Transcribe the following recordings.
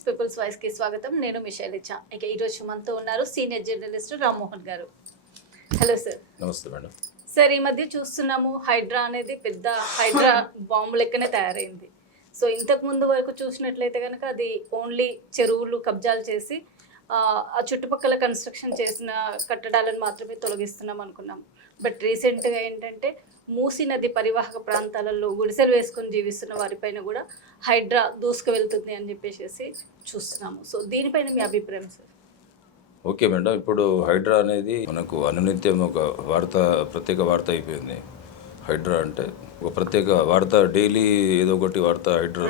News peoples voice కి స్వాగతం. నేను మీ శైలజ. ఇక ఈరోజు మనతో ఉన్నారు సీనియర్ జర్నలిస్ట్ రామ్మోహన్ గారు. Hello sir. నమస్తే మేడం. సార్, ఈ మధ్య చూస్తున్నాము హైడ్రా అనేది పెద్ద హైడ్రా బాంబు లెక్కనే తయారైంది. సో ఇంతకు ముందు వరకు చూసినట్లయితే కనుక అది ఓన్లీ చెరువులు కబ్జాలు చేసి ఆ చుట్టుపక్కల కన్స్ట్రక్షన్ చేసిన కట్టడాలను మాత్రమే తొలగిస్తున్నాం అనుకున్నాం. బట్ రీసెంట్గా ఏంటంటే మూసీ నది పరివాహక ప్రాంతాలలో గుడిసెలు వేసుకొని జీవిస్తున్న వారిపైన కూడా హైడ్రా దూసుకు వెళ్తుంది అని చెప్పేసి చూస్తున్నాము. సో దీనిపైన మీ అభిప్రాయం సార్? ఓకే మేడం, ఇప్పుడు హైడ్రా అనేది మనకు అనునిత్యం ఒక ప్రత్యేక వార్త అయిపోయింది. హైడ్రా అంటే ఒక ప్రత్యేక వార్త, డైలీ ఏదో ఒకటి వార్త హైడ్రా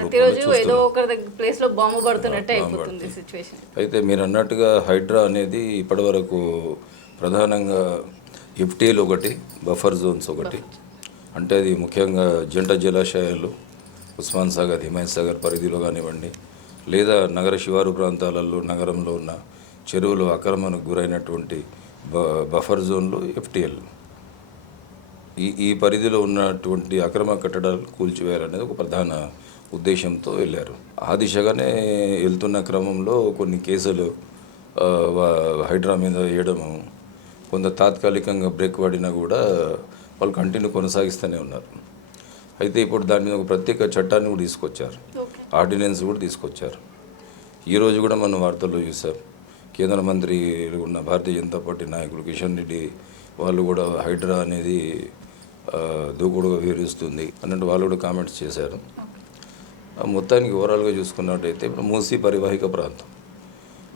ఏదో ఒక ప్లేస్ లో బాంబు పడుతున్నట్టే అయిపోతుంది సిచ్యువేషన్. అయితే మీరు అన్నట్టుగా హైడ్రా అనేది ఇప్పటి వరకు ప్రధానంగా ఎఫ్టీఎల్ ఒకటి, బఫర్ జోన్స్ ఒకటి, అంటే అది ముఖ్యంగా జంట జలాశయాలు ఉస్మాన్ సాగర్, హిమాయత్ సాగర్ పరిధిలో కానివ్వండి, లేదా నగర శివారు ప్రాంతాలలో నగరంలో ఉన్న చెరువులు ఆక్రమణకు గురైనటువంటి బఫర్ జోన్లు ఎఫ్టీఎల్. ఈ పరిధిలో ఉన్నటువంటి అక్రమ కట్టడాలు కూల్చివేయాలనేది ఒక ప్రధాన ఉద్దేశంతో వెళ్ళారు. ఆ దిశగానే వెళ్తున్న క్రమంలో కొన్ని కేసులు హైడ్రా మీద వేయడము, కొంత తాత్కాలికంగా బ్రేక్ పడినా కూడా వాళ్ళు కంటిన్యూ కొనసాగిస్తూనే ఉన్నారు. అయితే ఇప్పుడు దాని మీద ఒక ప్రత్యేక చట్టాన్ని కూడా తీసుకొచ్చారు, ఆర్డినెన్స్ కూడా తీసుకొచ్చారు. ఈరోజు కూడా మనం వార్తల్లో చూసాం, కేంద్ర మంత్రి ఉన్న భారతీయ జనతా పార్టీ నాయకులు కిషన్ రెడ్డి వాళ్ళు కూడా హైడ్రా అనేది దూకుడుగా వివరిస్తుంది అన్నట్టు వాళ్ళు కూడా కామెంట్స్ చేశారు. మొత్తానికి ఓవరాల్గా చూసుకున్నట్టయితే ఇప్పుడు మూసీ పరివాహిక ప్రాంతం,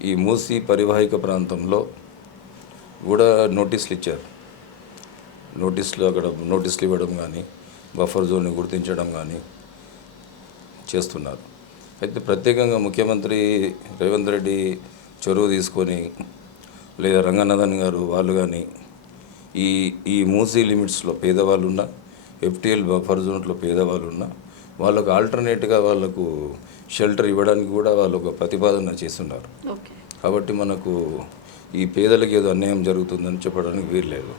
ఈ మూసీ పరివాహిక ప్రాంతంలో కూడా నోటీసులు ఇచ్చారు. అక్కడ నోటీసులు ఇవ్వడం కానీ, బఫర్ జోన్ని గుర్తించడం కానీ చేస్తున్నారు. అయితే ప్రత్యేకంగా ముఖ్యమంత్రి రేవంత్ రెడ్డి చొరవ తీసుకొని, లేదా రంగనాథన్ గారు వాళ్ళు కానీ ఈ మూసీ లిమిట్స్లో పేదవాళ్ళు ఉన్నా, ఎఫ్టీఎల్ బఫర్ జోన్లో పేదవాళ్ళు ఉన్నా వాళ్ళకు ఆల్టర్నేట్గా వాళ్ళకు షెల్టర్ ఇవ్వడానికి కూడా వాళ్ళు ఒక ప్రతిపాదన చేస్తున్నారు. కాబట్టి మనకు ఈ పేదలకు ఏదో అన్యాయం జరుగుతుందని చెప్పడానికి వీల్లేదు.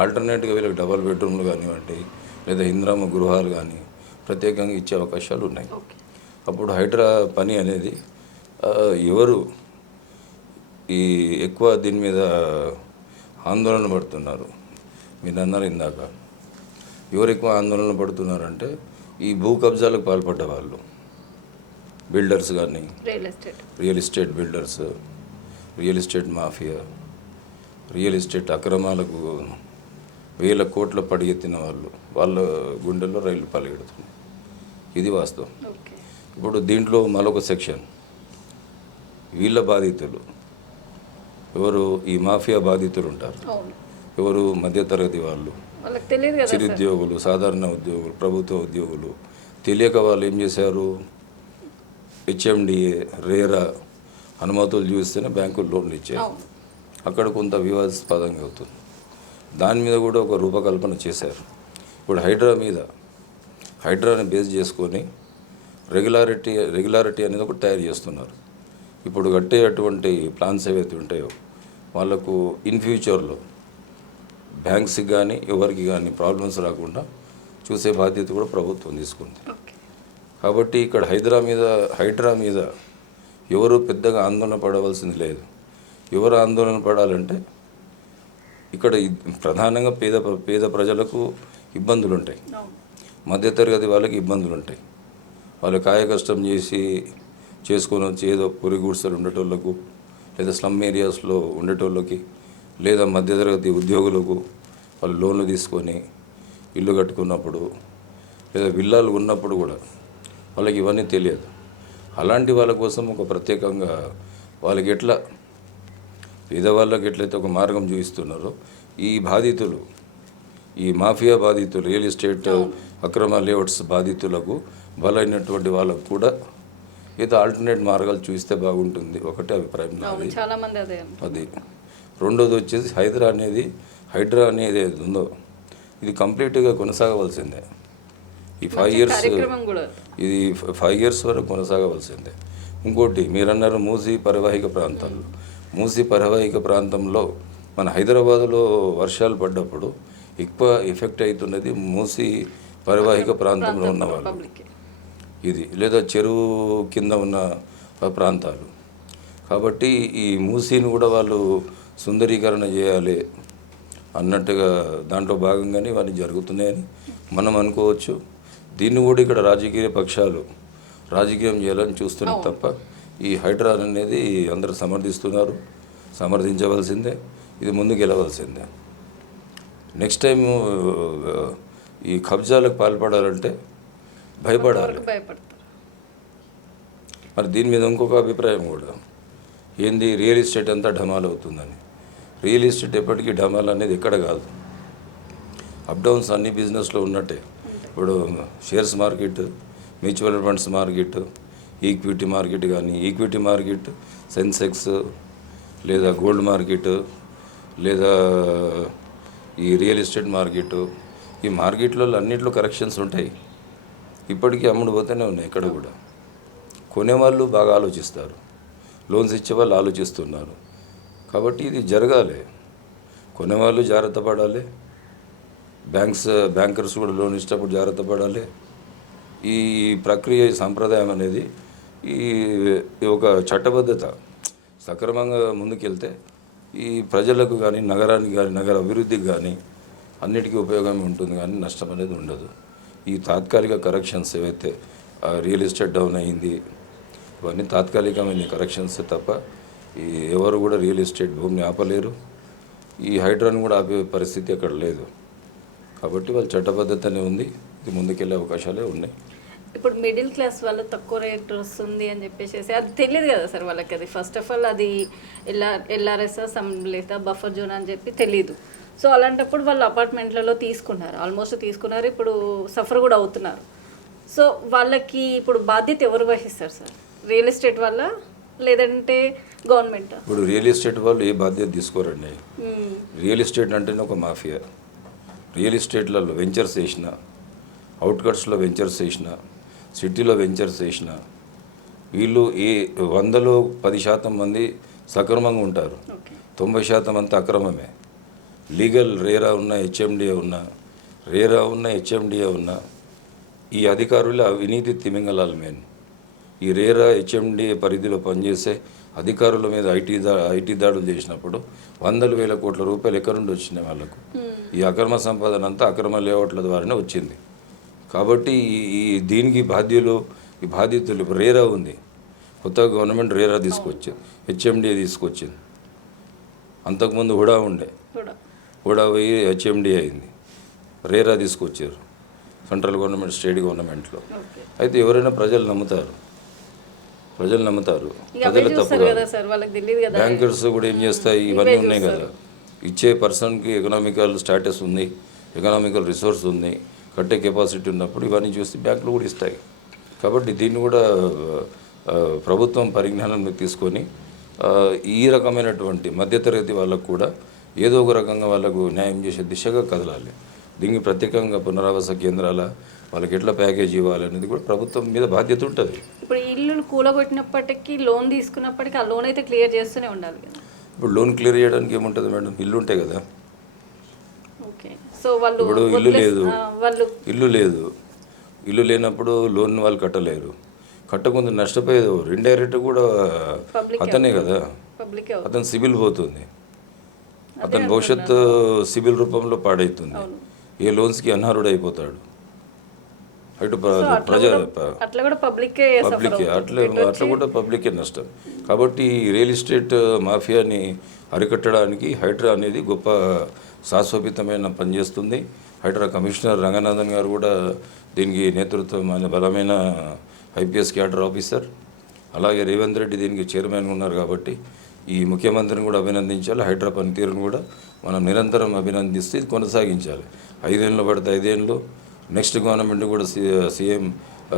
ఆల్టర్నేట్గా వీళ్ళకి డబల్ బెడ్రూమ్లు కానివ్వండి, లేదా ఇందిరమ్మ గృహాలు కానీ ప్రత్యేకంగా ఇచ్చే అవకాశాలు ఉన్నాయి. అప్పుడు హైడ్రా పని అనేది ఎవరు ఎక్కువ దీని మీద ఆందోళన పడుతున్నారు, మీరు అన్నారు ఇందాక, ఎవరు ఎక్కువ ఆందోళన పడుతున్నారంటే ఈ భూ కబ్జాలకు పాల్పడ్డ వాళ్ళు, బిల్డర్స్ కానీ, real estate builders, real estate mafia, real estate అక్రమాలకు వేల కోట్ల పడిగెత్తిన వాళ్ళ గుండెల్లో రైలు పలిగెడుతుంది. ఇది వాస్తవం. ఇప్పుడు దీంట్లో మరొక సెక్షన్, వీళ్ళ బాధితులు ఎవరు, ఈ మాఫియా బాధితులు ఉంటారు. ఎవరు, మధ్యతరగతి వాళ్ళు, చిరుద్యోగులు, సాధారణ ఉద్యోగులు, ప్రభుత్వ ఉద్యోగులు. తెలియక వాళ్ళు ఏం చేశారు, హెచ్ఎండిఏ, రేరా అనుమతులు చూస్తేనే బ్యాంకులు లోన్లు ఇచ్చారు. అక్కడ కొంత వివాదాస్పదంగా అవుతుంది. దాని మీద కూడా ఒక రూపకల్పన చేశారు. ఇప్పుడు హైడ్రాని బేస్ చేసుకొని రెగ్యులారిటీ అనేది ఒకటి తయారు చేస్తున్నారు. ఇప్పుడు కట్టేటువంటి ప్లాన్స్ ఏవైతే ఉంటాయో వాళ్ళకు ఇన్ ఫ్యూచర్లో బ్యాంక్స్కి కానీ ఎవరికి కానీ ప్రాబ్లమ్స్ రాకుండా చూసే బాధ్యత కూడా ప్రభుత్వం తీసుకుంది. కాబట్టి ఇక్కడ హైడ్రా మీద ఎవరు పెద్దగా ఆందోళన పడవలసింది లేదు. ఎవరు ఆందోళన పడాలంటే ఇక్కడ ప్రధానంగా పేద ప్రజలకు ఇబ్బందులు ఉంటాయి, మధ్యతరగతి వాళ్ళకి ఇబ్బందులు ఉంటాయి. వాళ్ళు కాయ కష్టం చేసుకొని వచ్చి ఏదో పురి గుడిసెలు ఉండేటోళ్ళకు, లేదా స్లమ్ ఏరియాస్లో ఉండేటోళ్ళకి, లేదా మధ్యతరగతి ఉద్యోగులకు వాళ్ళు లోన్లు తీసుకొని ఇల్లు కట్టుకున్నప్పుడు, లేదా విల్లాలు ఉన్నప్పుడు కూడా వాళ్ళకి ఇవన్నీ తెలియదు. అలాంటి వాళ్ళ కోసం ఒక ప్రత్యేకంగా వాళ్ళకి ఎట్లా పేదవాళ్ళకి ఎట్లయితే ఒక మార్గం చూపిస్తున్నారో, ఈ బాధితులు, ఈ మాఫియా బాధితులు, రియల్ ఎస్టేట్ అక్రమ లేఅవుట్స్ బాధితులకు బలైనటువంటి వాళ్ళకు కూడా ఏదో ఆల్టర్నేట్ మార్గాలు చూస్తే బాగుంటుంది. ఒకటే అభిప్రాయం అది. రెండోది వచ్చేసి హైడ్రా అనేది ఏది ఉందో ఇది కంప్లీట్గా కొనసాగవలసిందే. ఈ 5 years వరకు కొనసాగవలసిందే. ఇంకోటి మీరన్నారు మూసీ పరివాహిక ప్రాంతంలో మన హైదరాబాద్లో వర్షాలు పడ్డప్పుడు ఎక్కువ ఎఫెక్ట్ అవుతున్నది మూసీ పరివాహిక ప్రాంతంలో ఉన్న వాళ్ళు. ఇది లేదా చెరువు కింద ఉన్న ఆ ప్రాంతాలు. కాబట్టి ఈ మూసీని కూడా వాళ్ళు సుందరీకరణ చేయాలి అన్నట్టుగా దాంట్లో భాగంగానే ఇవన్నీ జరుగుతున్నాయని మనం అనుకోవచ్చు. దీన్ని కూడా ఇక్కడ రాజకీయ పక్షాలు రాజకీయం చేయాలని చూస్తున్నారు తప్ప ఈ హైడ్రా అనేది అందరూ సమర్థిస్తున్నారు, సమర్థించవలసిందే, ఇది ముందుకు వెళ్ళవలసిందే. నెక్స్ట్ టైం ఈ కబ్జాలకు పాల్పడాలంటే భయపడాలి. మరి దీని మీద ఇంకొక అభిప్రాయం కూడా ఏంది, రియల్ ఎస్టేట్ అంతా ఢమాల్ అవుతుందని. రియల్ ఎస్టేట్ ఎప్పటికీ ఢమాల్ అనేది ఎక్కడ కాదు. అప్ డౌన్స్ అన్ని బిజినెస్లో ఉన్నట్టే. ఇప్పుడు shares market, mutual funds market, equity market, కానీ ఈక్విటీ మార్కెట్ సెన్సెక్స్ లేదా గోల్డ్ మార్కెట్ లేదా ఈ రియల్ ఎస్టేట్ మార్కెట్, ఈ మార్కెట్లలో అన్నింటిలో కరెక్షన్స్ ఉంటాయి. ఇప్పటికీ అమ్ముడు పోతూనే ఉన్నాయి. ఇక్కడ కూడా కొనేవాళ్ళు బాగా ఆలోచిస్తారు, లోన్స్ ఇచ్చేవాళ్ళు ఆలోచిస్తున్నారు. కాబట్టి ఇది జరగాలి. కొనేవాళ్ళు జాగ్రత్త పడాలి, బ్యాంకర్స్ కూడా లోన్ ఇచ్చేటప్పుడు జాగ్రత్త పడాలి. ఈ ప్రక్రియ, ఈ సంప్రదాయం అనేది ఈ ఒక చట్టబద్ధత సక్రమంగా ముందుకెళ్తే ఈ ప్రజలకు కానీ నగరానికి కానీ నగర అభివృద్ధికి కానీ అన్నిటికీ ఉపయోగం ఉంటుంది, కానీ నష్టం అనేది ఉండదు. ఈ తాత్కాలిక కరెక్షన్స్ ఏవైతే రియల్ ఎస్టేట్ డౌన్ అయ్యింది, ఇవన్నీ తాత్కాలికమైన కరెక్షన్స్ తప్ప ఈ ఎవరు కూడా రియల్ ఎస్టేట్ భూమిని ఆపలేరు. ఈ హైడ్రాను కూడా ఆపే పరిస్థితి అక్కడ లేదు. కాబట్టి వాళ్ళ చట్టబద్ధతనే ఉంది, ఇది ముందుకెళ్ళే అవకాశాలే ఉన్నాయి. ఇప్పుడు మిడిల్ క్లాస్ వాళ్ళు తక్కువ రేట్ వస్తుంది అని చెప్పేసి అది తెలియదు కదా సార్ వాళ్ళకి. అది ఫస్ట్ ఆఫ్ ఆల్ అది ఎల్ఆర్ఎస్ లేదా బఫర్ జోన్ అని చెప్పి తెలియదు. సో అలాంటప్పుడు వాళ్ళు అపార్ట్మెంట్లలో ఆల్మోస్ట్ తీసుకున్నారు, ఇప్పుడు సఫర్ కూడా అవుతున్నారు. సో వాళ్ళకి ఇప్పుడు బాధ్యత ఎవరు వహిస్తారు సార్? రియల్ ఎస్టేట్ వల్ల లేదంటే గవర్నమెంట్? ఇప్పుడు రియల్ ఎస్టేట్ వాళ్ళు ఏ బాధ్యత తీసుకోరండి. రియల్ ఎస్టేట్ అంటేనే ఒక మాఫియా. రియల్ ఎస్టేట్లలో వెంచర్స్ వేసిన, అవుట్కట్స్లో వెంచర్స్ వేసిన, సిటీలో వెంచర్స్ వేసిన వీళ్ళు 100లో 10% మంది సక్రమంగా ఉంటారు, 90% అంతా అక్రమమే. లీగల్ రేరా ఉన్న హెచ్ఎండిఏ ఉన్న ఈ అధికారుల అవినీతి తిమింగలాలు మెయిన్. ఈ రేరా హెచ్ఎండిఏ పరిధిలో పనిచేసే అధికారుల మీద ఐటీ దాడులు చేసినప్పుడు 100,000 కోట్ల రూపాయలు ఎక్కడి నుండి వచ్చినాయి వాళ్ళకు? ఈ అక్రమ సంపాదన అంతా అక్రమ లేఅవుట్ల ద్వారానే వచ్చింది. కాబట్టి దీనికి బాధ్యతలు ఇప్పుడు రేరా ఉంది, కొత్తగా గవర్నమెంట్ రేరా తీసుకొచ్చింది, హెచ్ఎండిఏ తీసుకొచ్చింది. అంతకుముందు హుడా ఉండే, హుడా పోయి హెచ్ఎండిఏ అయింది, రేరా తీసుకొచ్చారు సెంట్రల్ గవర్నమెంట్, స్టేట్ గవర్నమెంట్లో. అయితే ఎవరైనా ప్రజలు నమ్ముతారు, ప్రజలు తప్పు కాదు. బ్యాంకర్స్ కూడా ఏం చేస్తాయి, ఇవన్నీ ఉన్నాయి కదా, ఇచ్చే పర్సన్కి ఎకనామికల్ స్టాటస్ ఉంది, ఎకనామికల్ రిసోర్స్ ఉంది, కట్టే కెపాసిటీ ఉన్నప్పుడు ఇవన్నీ చూసి బ్యాంకులు కూడా ఇస్తాయి. కాబట్టి దీన్ని కూడా ప్రభుత్వం పరిజ్ఞానం తీసుకొని ఈ రకమైనటువంటి మధ్యతరగతి వాళ్ళకు కూడా ఏదో ఒక రకంగా వాళ్ళకు న్యాయం చేసే దిశగా కదలాలి. దీనికి ప్రత్యేకంగా పునరావాస కేంద్రాల వాళ్ళకి ఎట్లా ప్యాకేజ్ ఇవ్వాలి అనేది కూడా ప్రభుత్వం మీద బాధ్యత ఉంటుంది. ఇప్పుడు ఇల్లు కూలగొట్టినప్పటికీ లోన్ తీసుకున్నప్పటికీ ఆ లోన్ అయితే క్లియర్ చేస్తూనే ఉండాలి కదా. ఇప్పుడు లోన్ క్లియర్ చేయడానికి ఏముంటుంది మేడం, ఇల్లు ఉంటాయి కదా. సో వాళ్ళు ఇప్పుడు ఇల్లు లేదు, ఇల్లు లేనప్పుడు లోన్ వాళ్ళు కట్టలేరు, కట్టకుండా నష్టపోయేది ఇండైరెక్ట్ కూడా అతనే కదా, అతను సిబిల్ పోతుంది, అతని భవిష్యత్తు సిబిల్ రూపంలో పాడవుతుంది, ఏ లోన్స్కి అనర్హుడు అయిపోతాడు. అటు పబ్లికే అట్లా కూడా పబ్లికే నష్టం. కాబట్టి రియల్ ఎస్టేట్ మాఫియాని అరికట్టడానికి హైడ్రా అనేది గొప్ప శాశ్వతమైన పనిచేస్తుంది. హైడ్రా కమిషనర్ రంగనాథన్ గారు కూడా దీనికి నేతృత్వం, బలమైన ఐపీఎస్ క్యాడర్ ఆఫీసర్. అలాగే రేవంత్ రెడ్డి దీనికి చైర్మన్గా ఉన్నారు. కాబట్టి ఈ ముఖ్యమంత్రిని కూడా అభినందించాలి, హైడ్రా పనితీరును కూడా మనం నిరంతరం అభినందిస్తూ ఇది కొనసాగించాలి. 5 ఏళ్ళు పడితే 5 ఏళ్ళు నెక్స్ట్ గవర్నమెంట్ కూడా సీఎం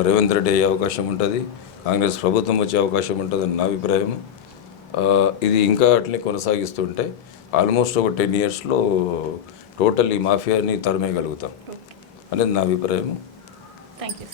రేవంత్ రెడ్డి అయ్యే అవకాశం ఉంటుంది, కాంగ్రెస్ ప్రభుత్వం వచ్చే అవకాశం ఉంటుందని నా అభిప్రాయం. ఇది ఇంకా అట్లనే కొనసాగిస్తుంటే ఆల్మోస్ట్ ఒక 10 ఇయర్స్లో టోటల్ ఈ మాఫియాని తరిమేయగలుగుతాం అనేది నా అభిప్రాయం. Thank you.